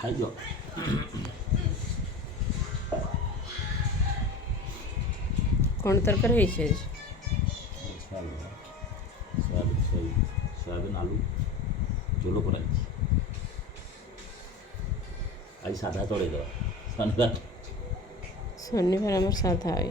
ଖାଇଦିଅ। କ'ଣ ତରକାରୀ ହେଇଛି ଆଜି? ସୋୟାବିନ ଆଳୁ ଝୋଲ କରାଯାଇଛି। ଆଜି ସାଧା ଚଳେଇଦେବା। ଶନିବାର ଆମର ସାଧା ହୁଏ।